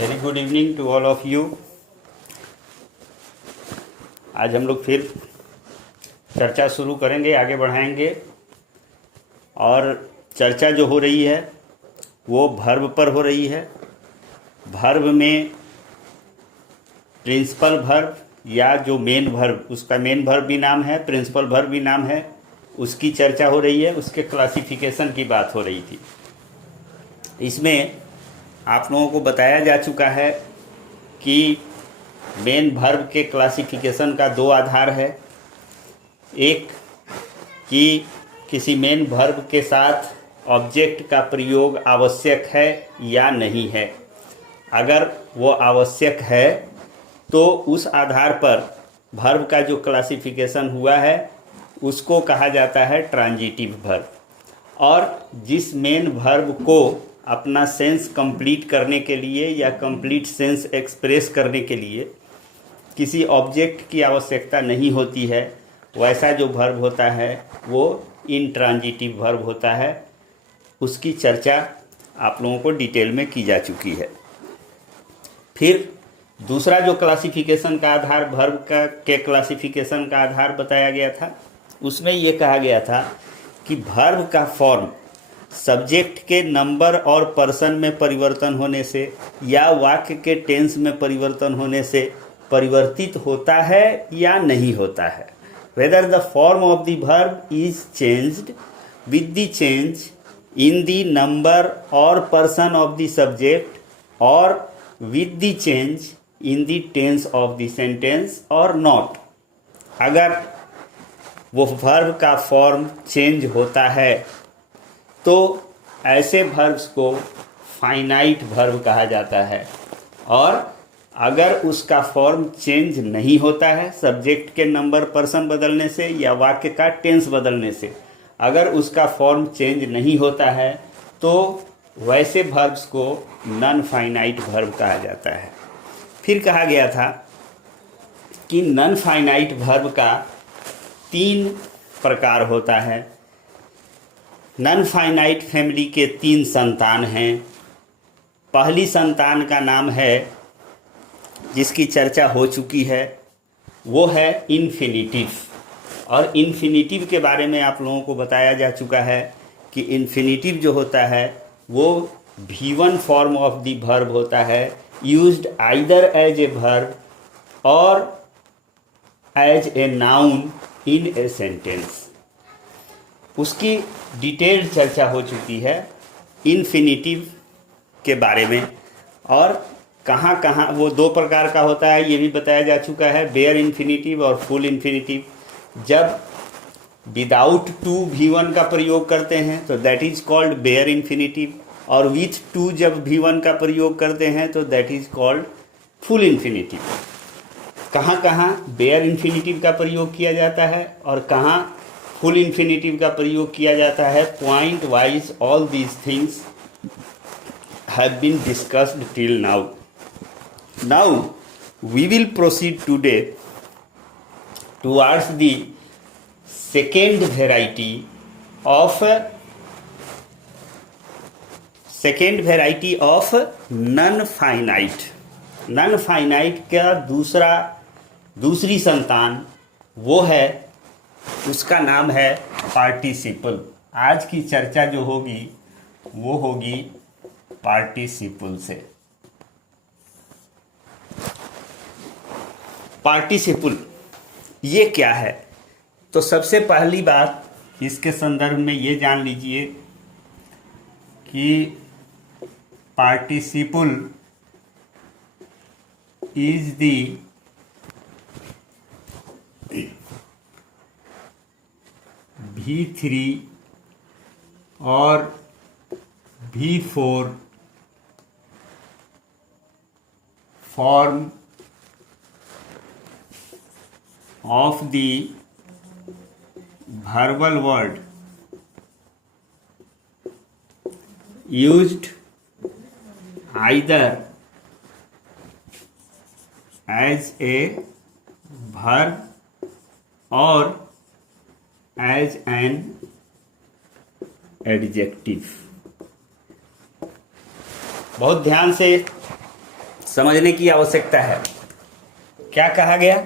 Very good evening to all of you. आज हम लोग फिर चर्चा शुरू करेंगे, आगे बढ़ाएंगे। और चर्चा जो हो रही है वो भर्व पर हो रही है। भर्व में प्रिंसिपल भर्व या जो मेन भर्व, उसका मेन भर्व भी नाम है, प्रिंसिपल भर्व भी नाम है, उसकी चर्चा हो रही है। उसके क्लासिफिकेशन की बात हो रही थी। इसमें आप लोगों को बताया जा चुका है कि मेन भर्व के क्लासिफिकेशन का दो आधार है। एक कि किसी मेन भर्व के साथ ऑब्जेक्ट का प्रयोग आवश्यक है या नहीं है। अगर वो आवश्यक है तो उस आधार पर भर्व का जो क्लासिफिकेशन हुआ है उसको कहा जाता है ट्रांजिटिव भर्व। और जिस मेन भर्व को अपना सेंस कंप्लीट करने के लिए या कंप्लीट सेंस एक्सप्रेस करने के लिए किसी ऑब्जेक्ट की आवश्यकता नहीं होती है, वैसा जो भर्व होता है वो इंट्रांजिटिव भर्व होता है। उसकी चर्चा आप लोगों को डिटेल में की जा चुकी है। फिर दूसरा जो क्लासिफिकेशन का आधार भर्व का के क्लासिफिकेशन का आधार बताया गया था, उसमें ये कहा गया था कि भर्व का फॉर्म सब्जेक्ट के नंबर और पर्सन में परिवर्तन होने से या वाक्य के टेंस में परिवर्तन होने से परिवर्तित होता है या नहीं होता है। Whether the form of the verb is changed with the change in the number और पर्सन ऑफ द सब्जेक्ट और with the change in the tense of the sentence और नॉट। अगर वो वर्ब का फॉर्म चेंज होता है तो ऐसे वर्ब्स को फाइनाइट वर्ब कहा जाता है। और अगर उसका फॉर्म चेंज नहीं होता है सब्जेक्ट के नंबर पर्सन बदलने से या वाक्य का टेंस बदलने से, अगर उसका फॉर्म चेंज नहीं होता है तो वैसे वर्ब्स को नॉन फाइनाइट वर्ब कहा जाता है। फिर कहा गया था कि नॉन फाइनाइट वर्ब का 3 प्रकार होता है। नॉन फाइनाइट फैमिली के 3 संतान हैं। पहली संतान का नाम है, जिसकी चर्चा हो चुकी है, वो है इन्फिनिटिव। और इन्फिनिटिव के बारे में आप लोगों को बताया जा चुका है कि इन्फिनिटिव जो होता है वो V1 form of the verb होता है, used either as a verb और as a noun in a sentence. उसकी डिटेल्ड चर्चा हो चुकी है इन्फिनिटिव के बारे में। और कहाँ कहाँ वो 2 प्रकार का होता है ये भी बताया जा चुका है, बेयर इन्फिनिटिव और फुल इन्फिनिटिव। जब विदाउट टू V1 का प्रयोग करते हैं तो that is called bare infinitive, और विथ टू जब V1 का प्रयोग करते हैं तो that is called full infinitive. कहाँ कहाँ बेयर इन्फिनिटिव का प्रयोग किया जाता है और कहाँ फुल इन्फिनिटिव का प्रयोग किया जाता है, point wise all these things have been discussed till now. Now we will proceed today towards the second variety of non finite. Non finite का दूसरी संतान वो है, उसका नाम है पार्टिसिपल। आज की चर्चा जो होगी वो होगी पार्टिसिपल से। पार्टिसिपल ये क्या है? तो सबसे पहली बात इसके संदर्भ में ये जान लीजिए कि पार्टिसिपल इज द V3 और V4 form of the verbal word used either as a verb or as an adjective। बहुत ध्यान से समझने की आवश्यकता है। क्या कहा गया?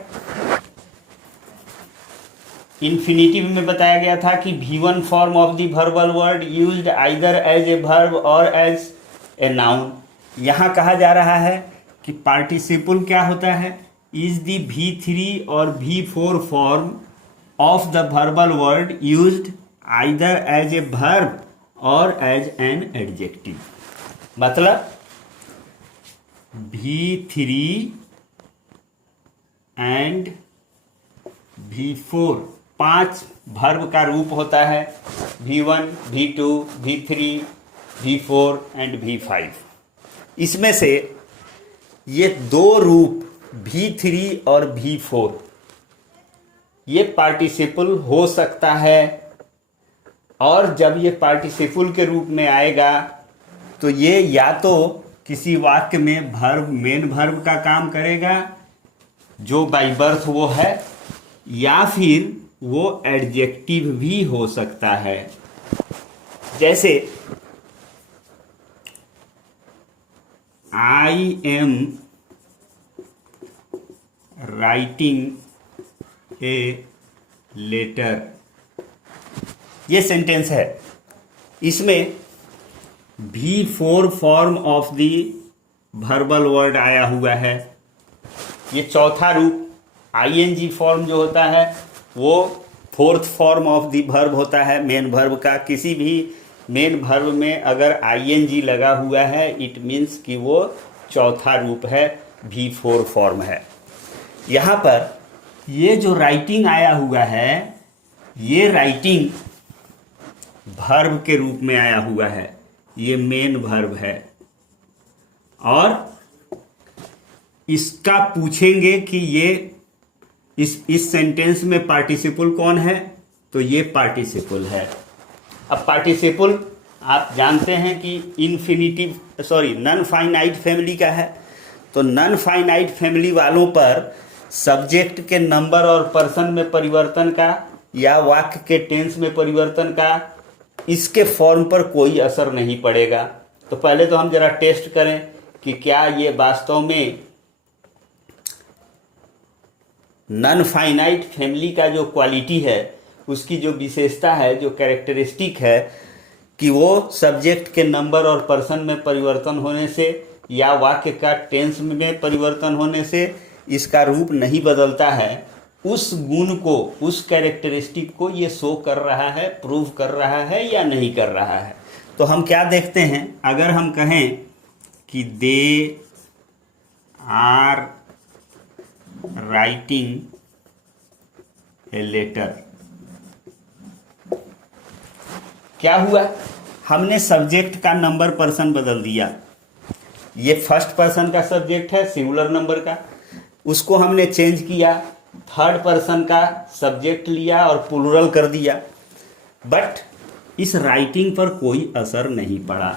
इन्फिनिटिव में बताया गया था कि V1 form of the verbal word used either as a verb और एज ए नाउन। यहाँ कहा जा रहा है कि पार्टिसिपल क्या होता है, इज द V3 और V4 form of the verbal word used either as a verb और एज एन एडजेक्टिव। मतलब V3 एंड V4 5 वर्ब का रूप होता है, V1, V2, V3, V4 and V5। इसमें से ये 2 रूप V3 और V4 ये पार्टिसिपल हो सकता है, और जब ये पार्टिसिपल के रूप में आएगा तो ये या तो किसी वाक्य में वर्ब मेन वर्ब का काम करेगा जो बाय बर्थ वो है, या फिर वो एडजेक्टिव भी हो सकता है। जैसे I am writing a letter, ये सेंटेंस है। इसमें V4 form of the verbal word आया हुआ है। ये चौथा रूप ING फॉर्म जो होता है वो 4th form of the verb होता है मेन वर्ब का। किसी भी मेन वर्ब में अगर ING लगा हुआ है इट मीन्स कि वो चौथा रूप है, V4 फॉर्म है। यहाँ पर ये जो राइटिंग आया हुआ है ये राइटिंग वर्ब के रूप में आया हुआ है, ये मेन वर्ब है। और इसका पूछेंगे कि ये इस सेंटेंस में पार्टिसिपल कौन है, तो ये पार्टिसिपल है। अब पार्टिसिपल आप जानते हैं कि नॉन फाइनाइट फैमिली का है। तो नॉन फाइनाइट फैमिली वालों पर सब्जेक्ट के नंबर और पर्सन में परिवर्तन का या वाक्य के टेंस में परिवर्तन का इसके फॉर्म पर कोई असर नहीं पड़ेगा। तो पहले तो हम जरा टेस्ट करें कि क्या ये वास्तव में नॉन फाइनाइट फैमिली का जो क्वालिटी है, उसकी जो विशेषता है, जो कैरेक्टरिस्टिक है, कि वो सब्जेक्ट के नंबर और पर्सन में परिवर्तन होने से या वाक्य का टेंस में परिवर्तन होने से इसका रूप नहीं बदलता है, उस गुण को, उस कैरेक्टरिस्टिक को ये शो कर रहा है, प्रूव कर रहा है या नहीं कर रहा है। तो हम क्या देखते हैं, अगर हम कहें कि they are writing a letter, क्या हुआ, हमने सब्जेक्ट का नंबर पर्सन बदल दिया। ये फर्स्ट पर्सन का सब्जेक्ट है सिंगुलर नंबर का, उसको हमने चेंज किया, थर्ड पर्सन का सब्जेक्ट लिया और प्लूरल कर दिया, बट इस राइटिंग पर कोई असर नहीं पड़ा।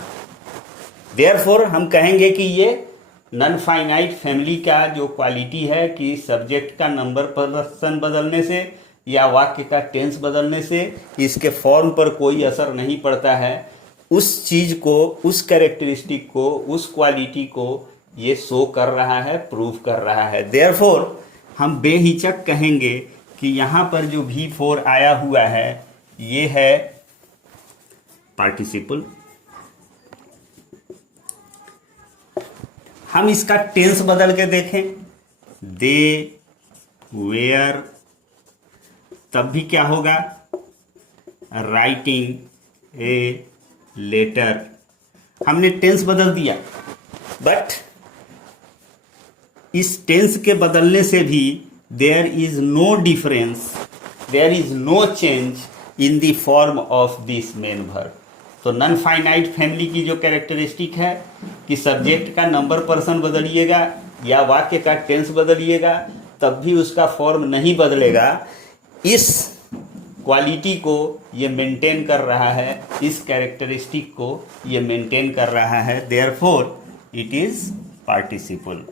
देयरफॉर हम कहेंगे कि ये नॉन फाइनाइट फैमिली का जो क्वालिटी है कि सब्जेक्ट का नंबर पर्सन बदलने से या वाक्य का टेंस बदलने से इसके फॉर्म पर कोई असर नहीं पड़ता है, उस चीज़ को, उस कैरेक्टरिस्टिक को, उस क्वालिटी को ये शो कर रहा है, प्रूव कर रहा है। देयरफॉर हम बेहिचक कहेंगे कि यहाँ पर जो V4 आया हुआ है ये है पार्टिसिपल। हम इसका टेंस बदल के देखें, दे वेयर, तब भी क्या होगा, राइटिंग ए लेटर। हमने टेंस बदल दिया, बट इस टेंस के बदलने से भी there is no difference, there is no change in the form of this main verb. तो नॉन फाइनाइट फैमिली की जो कैरेक्टरिस्टिक है कि सब्जेक्ट का नंबर पर्सन बदलिएगा या वाक्य का टेंस बदलिएगा तब भी उसका फॉर्म नहीं बदलेगा, इस क्वालिटी को ये मेंटेन कर रहा है, इस कैरेक्टरिस्टिक को ये मेंटेन कर रहा है। Therefore it is participle.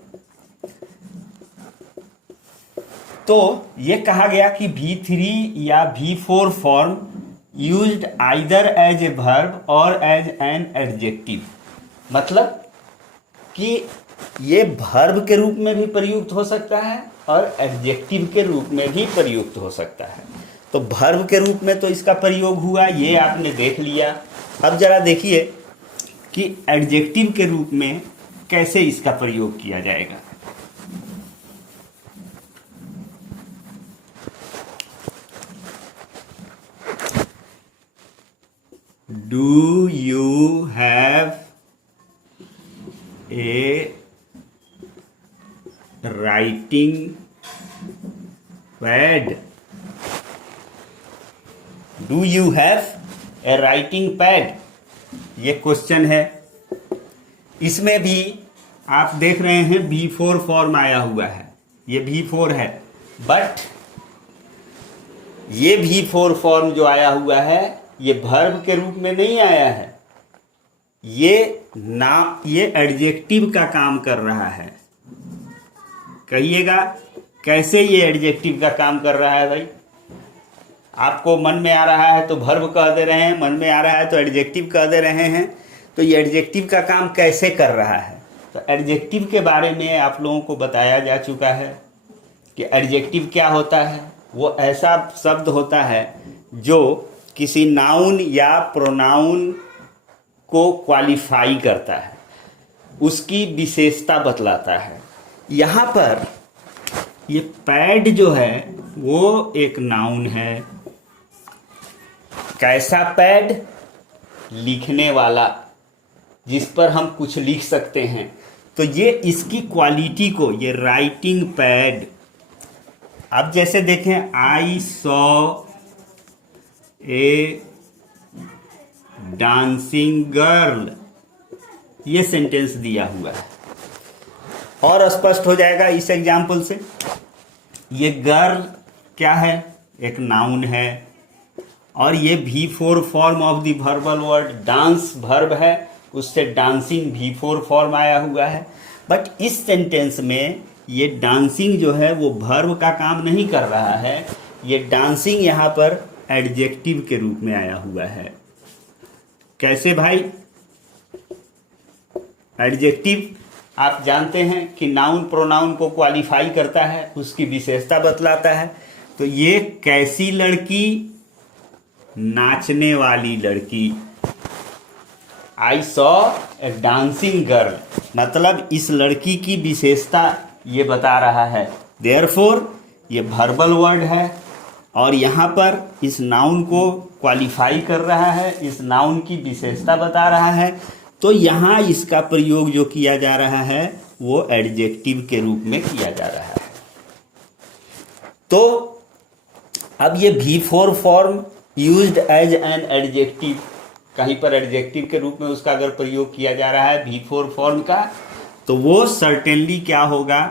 तो ये कहा गया कि V3 या V4 form used either as a verb और एज एन एडजेक्टिव, मतलब कि ये वर्ब के रूप में भी प्रयुक्त हो सकता है और एडजेक्टिव के रूप में भी प्रयुक्त हो सकता है। तो वर्ब के रूप में तो इसका प्रयोग हुआ, ये आपने देख लिया। अब जरा देखिए कि एडजेक्टिव के रूप में कैसे इसका प्रयोग किया जाएगा। Do you have a writing pad? Do you have a writing pad, ये क्वेश्चन है। इसमें भी आप देख रहे हैं V4 फॉर्म आया हुआ है, ये V4 है, बट ये V4 फॉर्म जो आया हुआ है ये वर्ब के रूप में नहीं आया है, ये एडजेक्टिव का काम कर रहा है। कहिएगा कैसे ये एडजेक्टिव का काम कर रहा है भाई? आपको मन में आ रहा है तो वर्ब कह दे रहे हैं, मन में आ रहा है तो एडजेक्टिव कह दे रहे हैं। तो ये एडजेक्टिव का काम कैसे कर रहा है? तो एडजेक्टिव के बारे में आप लोगों को बताया जा चुका है कि एडजेक्टिव क्या होता है। वो ऐसा शब्द होता है जो किसी नाउन या प्रोनाउन को क्वालिफाई करता है, उसकी विशेषता बतलाता है। यहाँ पर ये पैड जो है वो एक नाउन है। कैसा पैड? लिखने वाला, जिस पर हम कुछ लिख सकते हैं। तो ये इसकी क्वालिटी को, ये राइटिंग पैड। अब जैसे देखें, I saw a dancing girl, ये सेंटेंस दिया हुआ है और स्पष्ट हो जाएगा इस एग्जाम्पल से। ये गर्ल क्या है? एक नाउन है और ये V4 form of the verbal word, dance verb है, उससे डांसिंग V4 फॉर्म आया हुआ है। बट इस सेंटेंस में ये डांसिंग जो है वो वर्ब का काम नहीं कर रहा है, ये डांसिंग यहाँ पर एडजेक्टिव के रूप में आया हुआ है। कैसे भाई? एडजेक्टिव आप जानते हैं कि नाउन प्रोनाउन को क्वालिफाई करता है, उसकी विशेषता बतलाता है। तो ये कैसी लड़की? नाचने वाली लड़की। I saw a dancing girl, मतलब इस लड़की की विशेषता ये बता रहा है। देयरफॉर ये वर्बल वर्ड है और यहाँ पर इस नाउन को क्वालिफाई कर रहा है, इस नाउन की विशेषता बता रहा है। तो यहाँ इसका प्रयोग जो किया जा रहा है वो एडजेक्टिव के रूप में किया जा रहा है। तो अब ये V4 form used as an adjective, कहीं पर एडजेक्टिव के रूप में उसका अगर प्रयोग किया जा रहा है V4 फॉर्म का, तो वो सर्टेनली क्या होगा?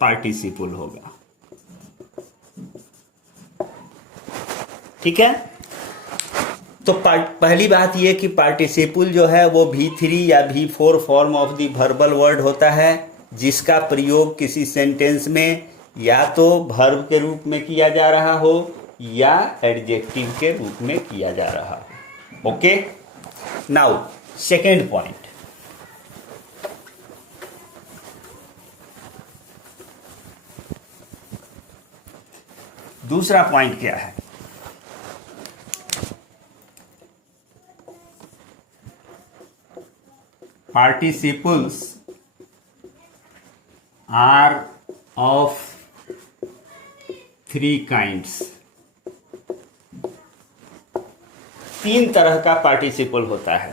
पार्टिसिपल होगा। ठीक है। तो पहली बात ये कि पार्टिसिपल जो है वो V3 या V4 form of the verbal word होता है, जिसका प्रयोग किसी सेंटेंस में या तो वर्ब के रूप में किया जा रहा हो या एडजेक्टिव के रूप में किया जा रहा हो। Okay, now second point. दूसरा पॉइंट क्या है? Participles are of three kinds. तीन तरह का पार्टिसिपल होता है।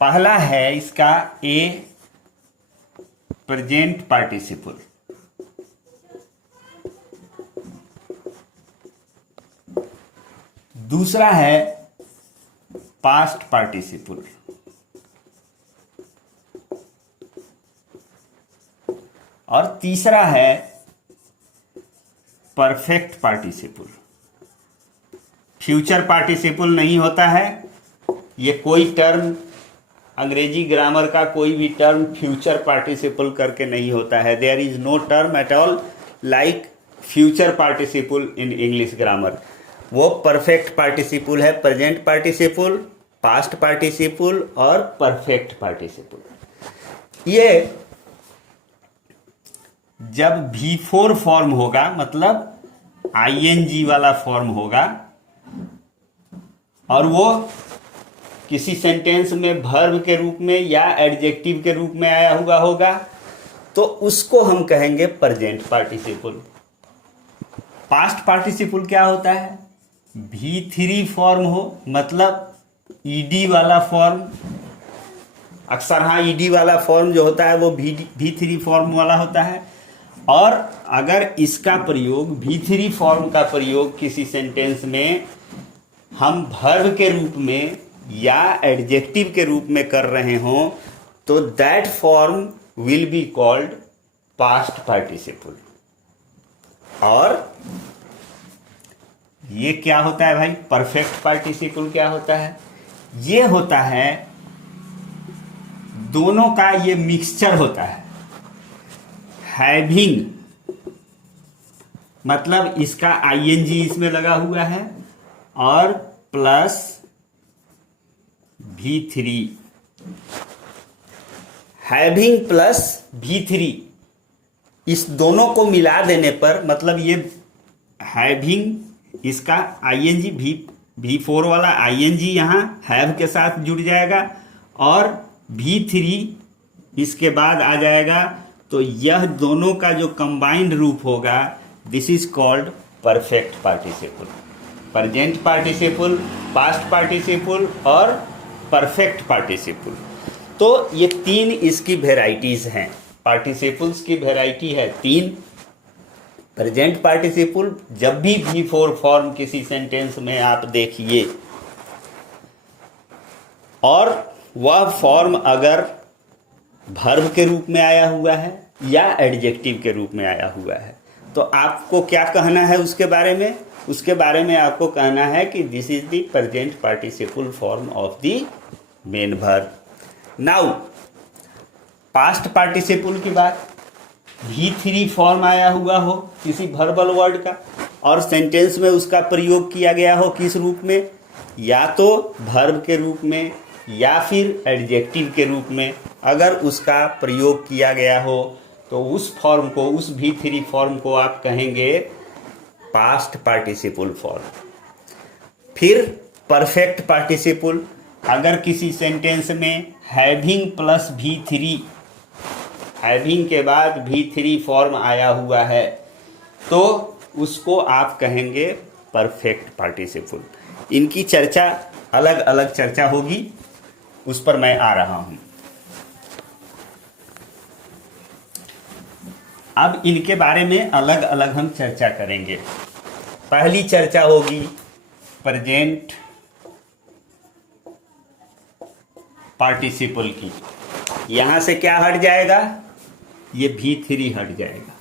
पहला है इसका ए प्रेजेंट पार्टिसिपल, दूसरा है पास्ट पार्टिसिपल और तीसरा है परफेक्ट पार्टिसिपल। फ्यूचर पार्टिसिपल नहीं होता है, ये कोई टर्म अंग्रेजी ग्रामर का कोई भी टर्म फ्यूचर पार्टिसिपल करके नहीं होता है। There is no term at all like future participle in English grammar. वो परफेक्ट पार्टिसिपल है, प्रेजेंट पार्टिसिपल, पास्ट पार्टिसिपल और परफेक्ट पार्टिसिपल। ये जब V4 फॉर्म होगा, मतलब ING वाला फॉर्म होगा, और वो किसी सेंटेंस में वर्ब के रूप में या एडजेक्टिव के रूप में आया हुआ होगा, तो उसको हम कहेंगे प्रेजेंट पार्टिसिपल। पास्ट पार्टिसिपल क्या होता है? V3 फॉर्म हो, मतलब ED वाला फॉर्म। अक्सर हाँ, ED वाला फॉर्म जो होता है वो V3 फॉर्म वाला होता है। और अगर इसका प्रयोग V3 फॉर्म का प्रयोग किसी सेंटेंस में हम वर्ब के रूप में या एडजेक्टिव के रूप में कर रहे हों, तो that form will be called past participle. और ये क्या होता है भाई? परफेक्ट पार्टिसिपल क्या होता है? ये होता है दोनों का ये मिक्सचर होता है। हैविंग मतलब इसका ING इसमें लगा हुआ है और plus V3, having plus V3, इस दोनों को मिला देने पर मतलब ये हैविंग इसका ING V4 वाला ING यहाँ हैव के साथ जुड़ जाएगा और V3 इसके बाद आ जाएगा, तो यह दोनों का जो कंबाइंड रूप होगा, this is called perfect participle. Present participle, past participle और परफेक्ट पार्टिसिपल। तो ये तीन इसकी वेराइटीज हैं। पार्टिसिपल्स की वेराइटी है तीन। प्रेजेंट पार्टिसिपल, जब भी V4 फॉर्म किसी सेंटेंस में आप देखिए और वह फॉर्म अगर वर्ब के रूप में आया हुआ है या एडजेक्टिव के रूप में आया हुआ है, तो आपको क्या कहना है उसके बारे में? उसके बारे में आपको कहना है कि this is the present participle form of the main verb. Now past participle की बात, V3 फॉर्म आया हुआ हो किसी वर्बल वर्ड का और सेंटेंस में उसका प्रयोग किया गया हो किस रूप में? या तो वर्ब के रूप में या फिर एडजेक्टिव के रूप में अगर उसका प्रयोग किया गया हो, तो उस फॉर्म को, उस V3 फॉर्म को आप कहेंगे पास्ट पार्टिसिपल फॉर्म। फिर परफेक्ट पार्टिसिपल, अगर किसी सेंटेंस में हैविंग प्लस V3, हैविंग के बाद V3 फॉर्म आया हुआ है, तो उसको आप कहेंगे परफेक्ट पार्टिसिपल। इनकी चर्चा अलग अलग चर्चा होगी, उस पर मैं आ रहा हूं। अब इनके बारे में अलग अलग हम चर्चा करेंगे। पहली चर्चा होगी प्रेजेंट पार्टिसिपल की। यहां से क्या हट जाएगा? ये V3 हट जाएगा,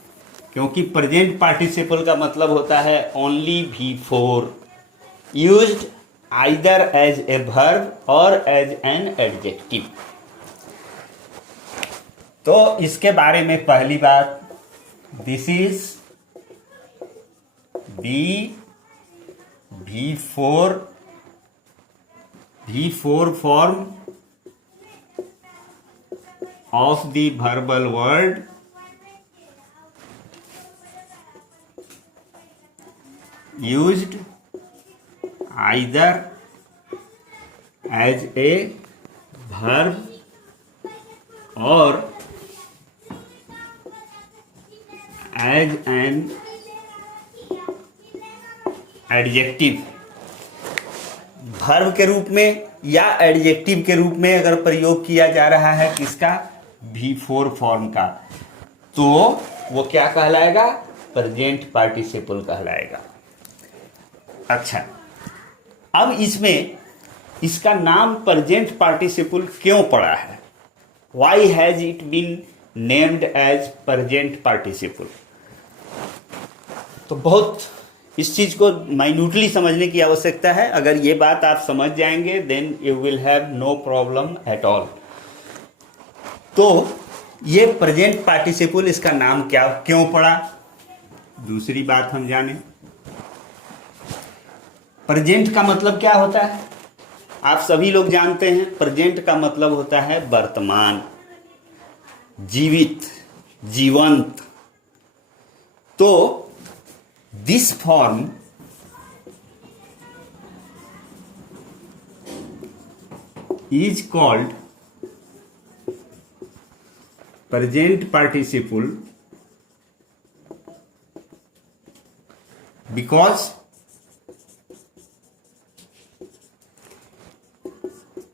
क्योंकि प्रेजेंट पार्टिसिपल का मतलब होता है only V4 used either as a verb और एज एन एडजेक्टिव। तो इसके बारे में पहली बात, this is V4 form of the verbal word used either as a verb or as an adjective। Verb के रूप में या एडजेक्टिव के रूप में अगर प्रयोग किया जा रहा है किसका? V4 फॉर्म का, तो वो क्या कहलाएगा? प्रेजेंट पार्टिसिपल कहलाएगा। अच्छा, अब इसमें इसका नाम प्रेजेंट पार्टिसिपल क्यों पड़ा है? Why has it been named as present participle? तो बहुत इस चीज को माइन्यूटली समझने की आवश्यकता है। अगर ये बात आप समझ जाएंगे, then you will have no problem at all. तो ये प्रेजेंट पार्टिसिपल, इसका नाम क्या क्यों पड़ा? दूसरी बात हम जाने, प्रेजेंट का मतलब क्या होता है? आप सभी लोग जानते हैं, प्रेजेंट का मतलब होता है वर्तमान, जीवित, जीवंत, तो this form is called present participle because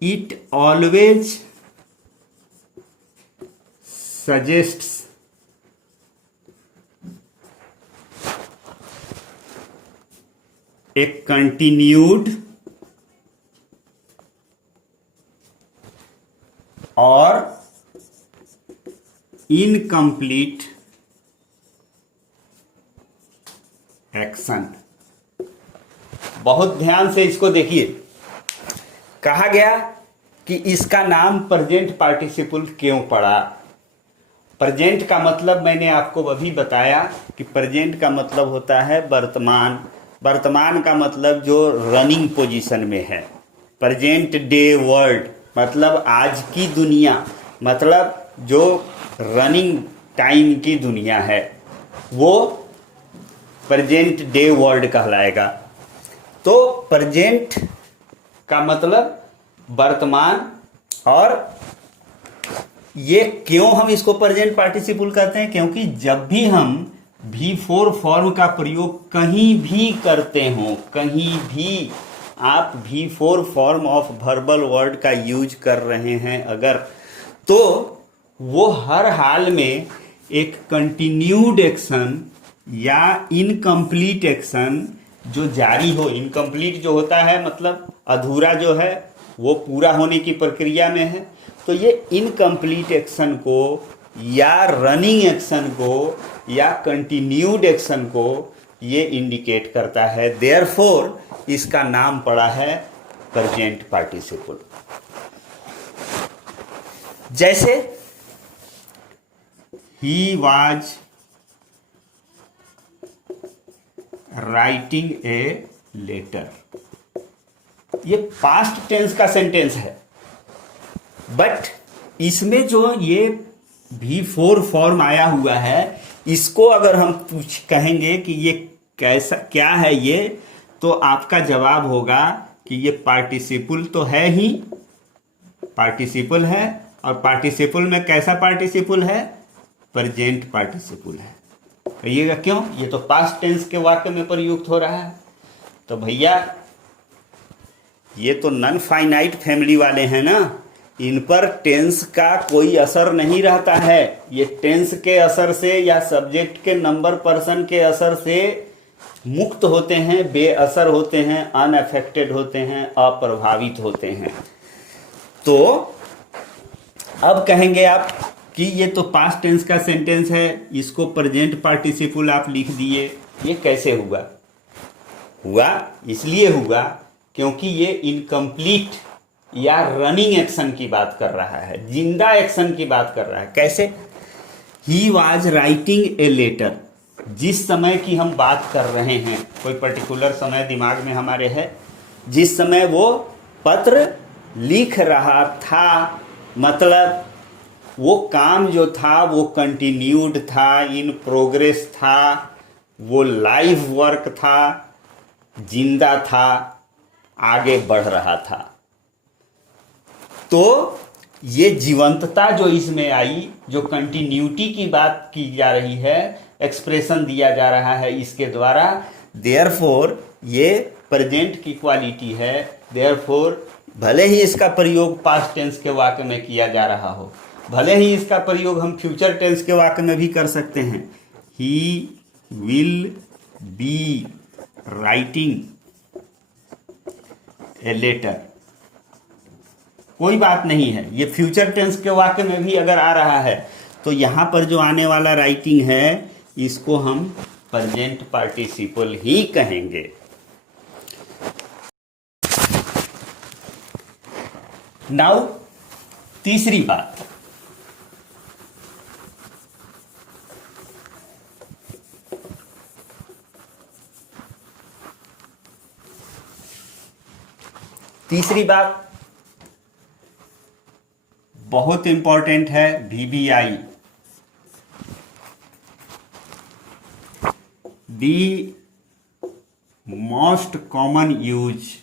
it always suggests a continued और इनकम्प्लीट एक्शन। बहुत ध्यान से इसको देखिए, कहा गया कि इसका नाम प्रेजेंट पार्टिसिपल क्यों पड़ा। प्रेजेंट का मतलब मैंने आपको अभी बताया कि प्रेजेंट का मतलब होता है वर्तमान। वर्तमान का मतलब जो रनिंग पोजीशन में है। प्रेजेंट डे वर्ल्ड मतलब आज की दुनिया, मतलब जो रनिंग टाइम की दुनिया है वो प्रेजेंट डे वर्ल्ड कहलाएगा। तो प्रेजेंट का मतलब वर्तमान, और ये क्यों हम इसको प्रेजेंट पार्टिसिपल कहते हैं, क्योंकि जब भी हम V4 फॉर्म का प्रयोग कहीं भी करते हो, कहीं भी आप V4 form of verbal word का यूज कर रहे हैं अगर, तो वो हर हाल में एक कंटिन्यूड एक्शन या इनकम्प्लीट एक्शन जो जारी हो। इनकम्प्लीट जो होता है मतलब अधूरा जो है, वो पूरा होने की प्रक्रिया में है। तो ये इनकम्प्लीट एक्शन को या रनिंग एक्शन को या कंटिन्यूड एक्शन को ये इंडिकेट करता है। देयरफॉर इसका नाम पड़ा है प्रेजेंट पार्टिसिपल। जैसे he was writing a letter, ये पास्ट टेंस का सेंटेंस है, बट इसमें जो ये V4 फॉर्म आया हुआ है, इसको अगर हम कहेंगे कि ये कैसा क्या है ये, तो आपका जवाब होगा कि ये पार्टिसिपल तो है ही, पार्टिसिपल है। और पार्टिसिपल में कैसा पार्टिसिपल है? प्रेजेंट पार्टिसिपल है। कहिएगा क्यों? ये तो पास्ट टेंस के वाक्य में प्रयुक्त हो रहा है। तो भैया ये तो नॉन फाइनाइट फैमिली वाले हैं ना, इन पर टेंस का कोई असर नहीं रहता है। ये टेंस के असर से या सब्जेक्ट के नंबर पर्सन के असर से मुक्त होते हैं, बेअसर होते हैं, अनअफेक्टेड होते हैं, अप्रभावित होते हैं। तो अब कहेंगे आप कि ये तो पास्ट टेंस का सेंटेंस है, इसको प्रेजेंट पार्टिसिपल आप लिख दिए, ये कैसे हुआ? हुआ इसलिए हुआ क्योंकि ये इनकम्प्लीट या रनिंग एक्शन की बात कर रहा है, जिंदा एक्शन की बात कर रहा है। कैसे? He was writing a letter, जिस समय की हम बात कर रहे हैं, कोई पर्टिकुलर समय दिमाग में हमारे है, जिस समय वो पत्र लिख रहा था, मतलब वो काम जो था वो कंटिन्यूड था, इन प्रोग्रेस था, वो लाइव वर्क था, जिंदा था, आगे बढ़ रहा था। तो ये जीवंतता जो इसमें आई, जो कंटिन्यूटी की बात की जा रही है, एक्सप्रेशन दिया जा रहा है इसके द्वारा, देयरफॉर ये प्रेजेंट की क्वालिटी है। देयरफॉर भले ही इसका प्रयोग पास्ट टेंस के वाक्य में किया जा रहा हो, भले ही इसका प्रयोग हम फ्यूचर टेंस के वाक्य में भी कर सकते हैं, he will be writing a letter, कोई बात नहीं है। ये फ्यूचर टेंस के वाक्य में भी अगर आ रहा है तो यहां पर जो आने वाला राइटिंग है इसको हम प्रेजेंट पार्टिसिपल ही कहेंगे। नाउ तीसरी बात, तीसरी बात बहुत इंपॉर्टेंट है, VBI। the most common use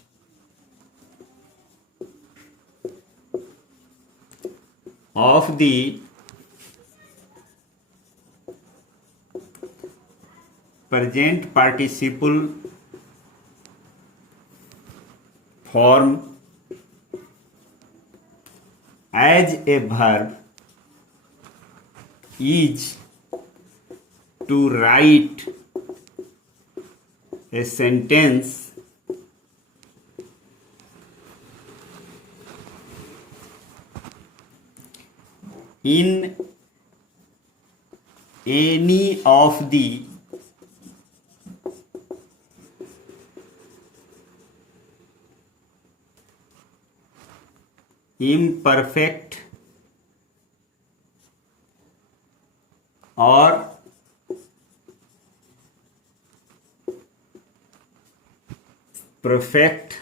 of the present participle form as a verb is to write a sentence in any of the imperfect or perfect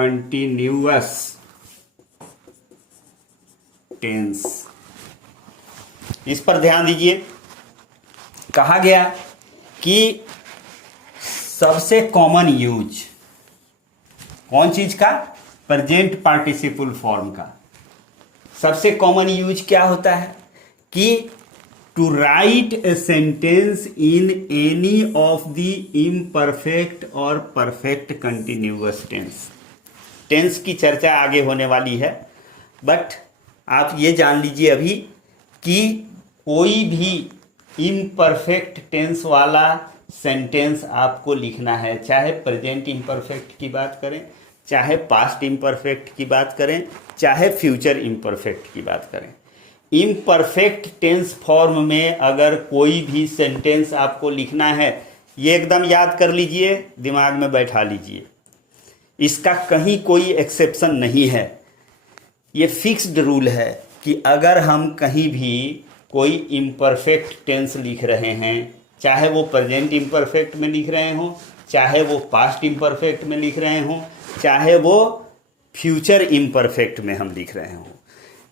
continuous tense. इस पर ध्यान दीजिए, कहा गया कि सबसे कॉमन यूज कौन चीज का? प्रेजेंट पार्टिसिपल फॉर्म का। सबसे कॉमन यूज क्या होता है कि to write a sentence in any of the imperfect और परफेक्ट कंटिन्यूअस टेंस। टेंस की चर्चा आगे होने वाली है, बट आप ये जान लीजिए अभी कि कोई भी इम्परफेक्ट टेंस वाला सेंटेंस आपको लिखना है, चाहे प्रेजेंट इम्परफेक्ट की बात करें, चाहे पास्ट इम्परफेक्ट की बात करें, चाहे फ्यूचर इम्परफेक्ट की बात करें। इम्परफेक्ट टेंस फॉर्म में अगर कोई भी सेंटेंस आपको लिखना है, ये एकदम याद कर लीजिए, दिमाग में बैठा लीजिए, इसका कहीं कोई एक्सेप्शन नहीं है। ये फिक्स्ड रूल है कि अगर हम कहीं भी कोई इम्परफेक्ट टेंस लिख रहे हैं, चाहे वो प्रेजेंट इम्परफेक्ट में लिख रहे हों, चाहे वो पास्ट इम्परफेक्ट में लिख रहे हों, चाहे वो फ्यूचर इम्परफेक्ट में हम लिख रहे हों,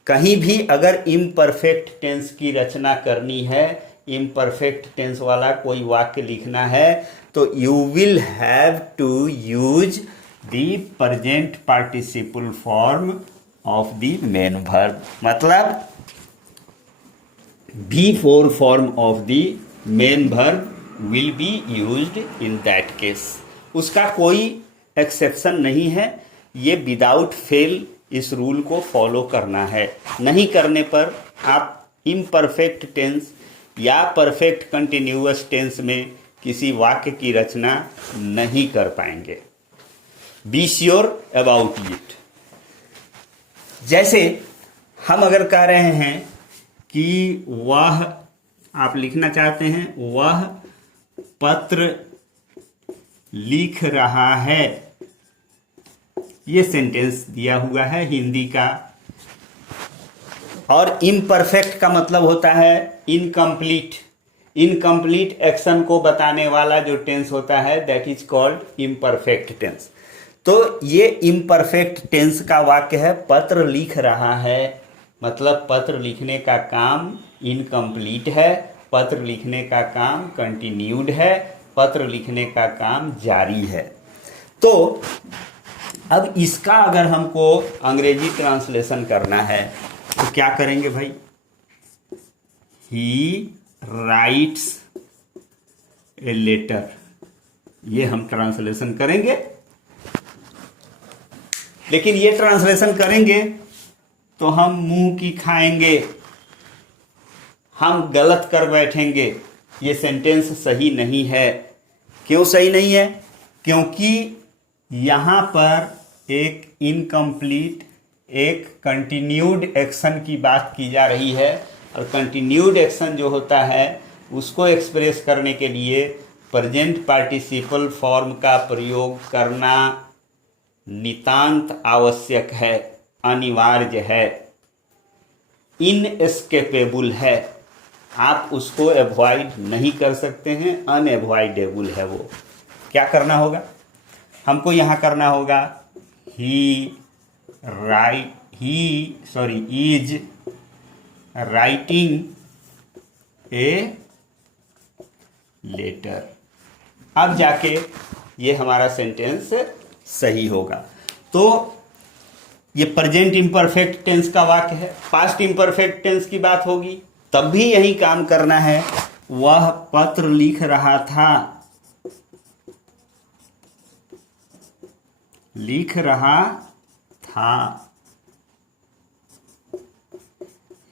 कहीं भी अगर इम्परफेक्ट टेंस की रचना करनी है, इम्परफेक्ट टेंस वाला कोई वाक्य लिखना है, तो you will have to use the present participle form of the main verb. मतलब B4 form of the main verb will be used in that case. उसका कोई एक्सेप्शन नहीं है, ये विदाउट फेल इस रूल को फॉलो करना है। नहीं करने पर आप इम्परफेक्ट टेंस या परफेक्ट कंटिन्यूअस टेंस में किसी वाक्य की रचना नहीं कर पाएंगे। Be sure about it. जैसे हम अगर कह रहे हैं कि वह, आप लिखना चाहते हैं वह पत्र लिख रहा है, ये सेंटेंस दिया हुआ है हिंदी का, और इम्परफेक्ट का मतलब होता है इनकम्प्लीट। इनकम्प्लीट एक्शन को बताने वाला जो टेंस होता है that is called imperfect tense. तो ये इम्परफेक्ट टेंस का वाक्य है, पत्र लिख रहा है, मतलब पत्र लिखने का काम इनकम्प्लीट है, पत्र लिखने का काम कंटिन्यूड है, पत्र लिखने का काम जारी है। तो अब इसका अगर हमको अंग्रेजी ट्रांसलेशन करना है तो क्या करेंगे भाई? ही राइट्स ए लेटर, ये हम ट्रांसलेशन करेंगे। लेकिन ये ट्रांसलेशन करेंगे तो हम मुंह की खाएंगे, हम गलत कर बैठेंगे, ये सेंटेंस सही नहीं है। क्यों सही नहीं है? क्योंकि यहाँ पर एक इनकम्प्लीट, एक कंटिन्यूड एक्शन की बात की जा रही है, और कंटिन्यूड एक्शन जो होता है उसको एक्सप्रेस करने के लिए प्रेजेंट पार्टिसिपल फॉर्म का प्रयोग करना नितांत आवश्यक है, अनिवार्य है, इनएस्केपेबल है। आप उसको अवॉइड नहीं कर सकते हैं, अनएवॉइडेबल है वो। क्या करना होगा? हमको यहाँ करना होगा इज राइटिंग ए लेटर। अब जाके ये हमारा सेंटेंस सही होगा। तो ये प्रेजेंट इम्परफेक्ट टेंस का वाक्य है। पास्ट इम्परफेक्ट टेंस की बात होगी तब भी यही काम करना है। वह पत्र लिख रहा था, लिख रहा था।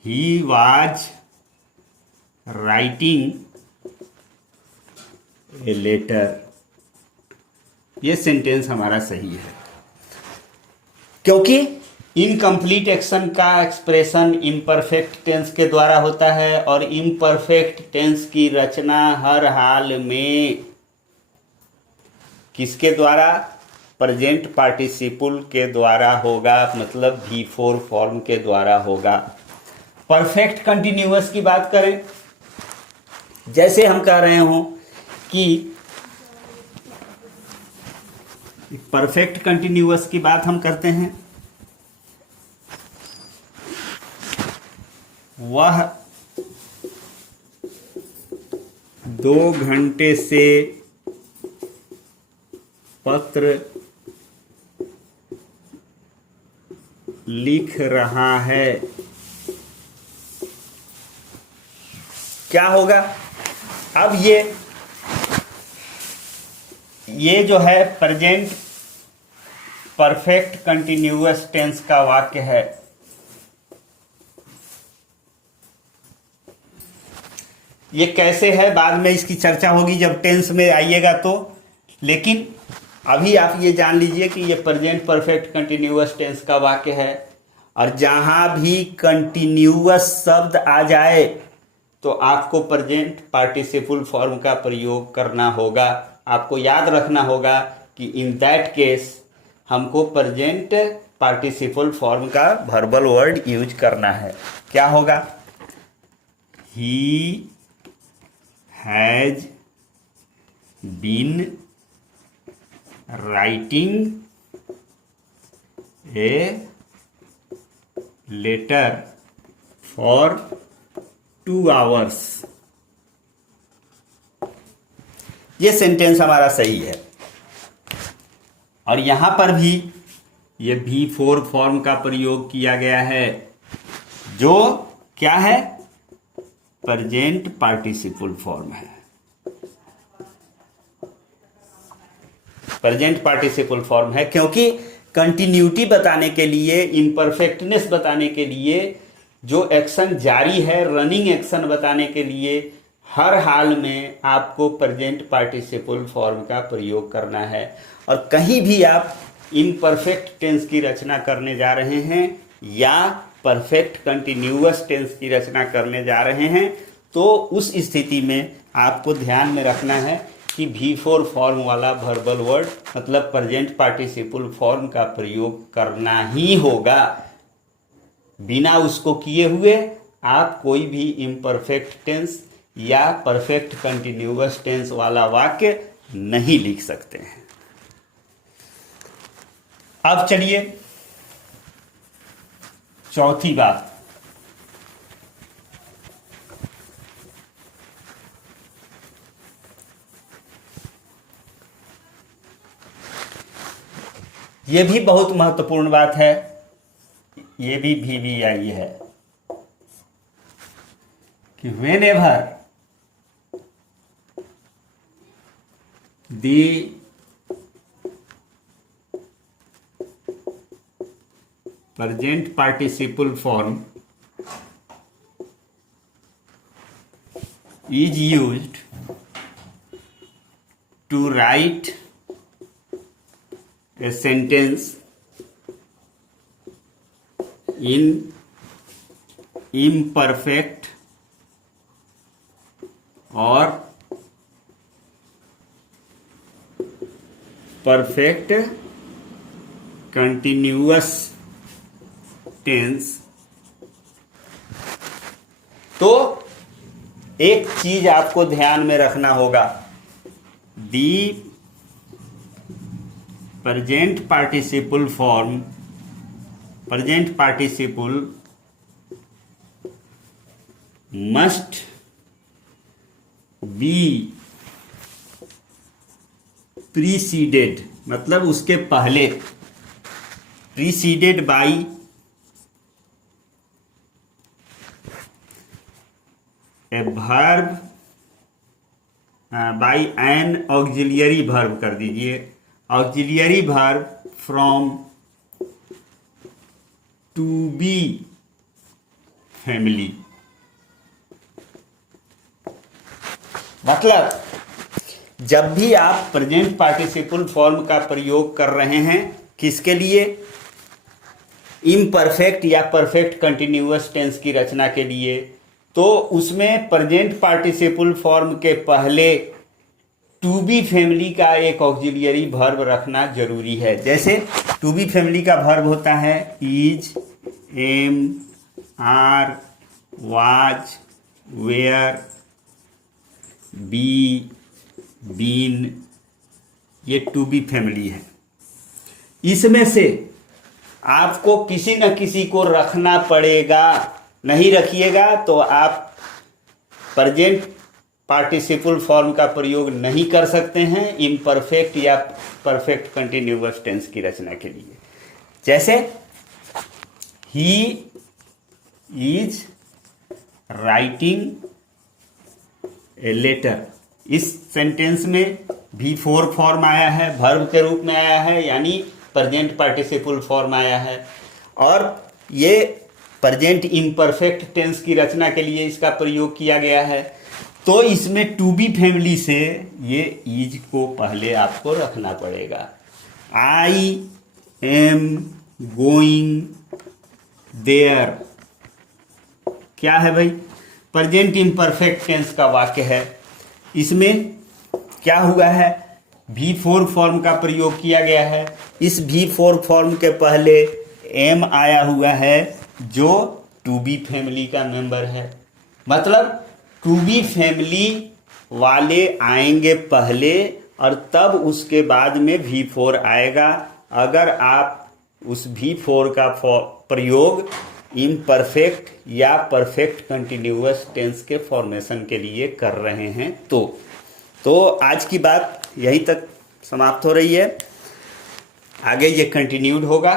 He was writing a letter. ये सेंटेंस हमारा सही है, क्योंकि इनकम्प्लीट एक्शन का एक्सप्रेशन इम्परफेक्ट टेंस के द्वारा होता है और इम्परफेक्ट टेंस की रचना हर हाल में किसके द्वारा? प्रेजेंट पार्टिसिपल के द्वारा होगा, मतलब V4 फॉर्म के द्वारा होगा। परफेक्ट कंटिन्यूअस की बात करें, जैसे हम कह रहे हो कि परफेक्ट कंटिन्यूअस की बात हम करते हैं। वह 2 घंटे से पत्र लिख रहा है। क्या होगा? अब ये जो है प्रेजेंट परफेक्ट कंटिन्यूअस टेंस का वाक्य है। ये कैसे है बाद में इसकी चर्चा होगी जब टेंस में आइएगा तो, लेकिन अभी आप ये जान लीजिए कि ये प्रेजेंट परफेक्ट कंटिन्यूअस टेंस का वाक्य है। और जहां भी कंटिन्यूअस शब्द आ जाए तो आपको प्रेजेंट पार्टिसिपल फॉर्म का प्रयोग करना होगा। आपको याद रखना होगा कि इन दैट केस हमको प्रेजेंट पार्टिसिपल फॉर्म का वर्बल वर्ड यूज करना है। क्या होगा? He has been writing a letter for 2 hours। ये सेंटेंस हमारा सही है। और यहां पर भी ये V4 फॉर्म का प्रयोग किया गया है, जो क्या है? प्रेजेंट पार्टिसिपल फॉर्म है। प्रेजेंट पार्टिसिपल फॉर्म है क्योंकि कंटिन्यूटी बताने के लिए, इम्परफेक्टनेस बताने के लिए, जो एक्शन जारी है, रनिंग एक्शन बताने के लिए हर हाल में आपको प्रेजेंट पार्टिसिपल फॉर्म का प्रयोग करना है। और कहीं भी आप इम्परफेक्ट टेंस की रचना करने जा रहे हैं या परफेक्ट कंटिन्यूअस टेंस की रचना करने जा रहे हैं तो उस स्थिति में आपको ध्यान में रखना है कि V4 फॉर्म वाला वर्बल वर्ड मतलब प्रेजेंट पार्टिसिपल फॉर्म का प्रयोग करना ही होगा। बिना उसको किए हुए आप कोई भी इम्परफेक्ट टेंस या परफेक्ट कंटिन्यूअस टेंस वाला वाक्य नहीं लिख सकते हैं। अब चलिए चौथी बात, ये भी बहुत महत्वपूर्ण बात है, ये भी VVI है कि whenever the present participle form is used to write a sentence in imperfect or perfect continuous tense, तो एक चीज आपको ध्यान में रखना होगा, the present participle form, present participle must be preceded मतलब उसके पहले, preceded by a verb by an auxiliary verb कर दीजिए, auxiliary verb from to be family. मतलब जब भी आप प्रेजेंट पार्टिसिपल फॉर्म का प्रयोग कर रहे हैं, किसके लिए? इम्परफेक्ट या परफेक्ट कंटिन्यूअस टेंस की रचना के लिए, तो उसमें प्रेजेंट पार्टिसिपल फॉर्म के पहले टू बी फैमिली का एक ऑक्सिलियरी वर्ब रखना जरूरी है। जैसे टू बी फैमिली का वर्ब होता है is, am, are, was, were, be, been, ये टू बी फैमिली है। इसमें से आपको किसी न किसी को रखना पड़ेगा, नहीं रखिएगा तो आप प्रेजेंट पार्टिसिपल फॉर्म का प्रयोग नहीं कर सकते हैं इम्परफेक्ट या परफेक्ट कंटिन्यूअस टेंस की रचना के लिए। जैसे he is writing a letter, इस सेंटेंस में V4 फॉर्म आया है, वर्ब के रूप में आया है, यानी प्रेजेंट पार्टिसिपल फॉर्म आया है, और ये प्रेजेंट इम्परफेक्ट टेंस की रचना के लिए इसका प्रयोग किया गया है। तो इसमें टू बी फैमिली से ये इज को पहले आपको रखना पड़ेगा। आई एम गोइंग देयर क्या है भाई? प्रेजेंट इम्परफेक्ट टेंस का वाक्य है। इसमें क्या हुआ है? V4 फॉर्म का प्रयोग किया गया है। इस V4 फॉर्म के पहले एम आया हुआ है जो टू बी फैमिली का मेंबर है। मतलब टू बी फैमिली वाले आएंगे पहले और तब उसके बाद में V4 आएगा। अगर आप उस V4 का प्रयोग इम्परफेक्ट या परफेक्ट कंटिन्यूअस टेंस के फॉर्मेशन के लिए कर रहे हैं तो आज की बात यहीं तक समाप्त हो रही है। आगे ये कंटिन्यूड होगा।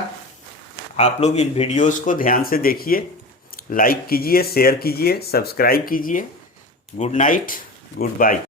आप लोग इन वीडियोस को ध्यान से देखिए, लाइक कीजिए, शेयर कीजिए, सब्सक्राइब कीजिए। Good night, good bye.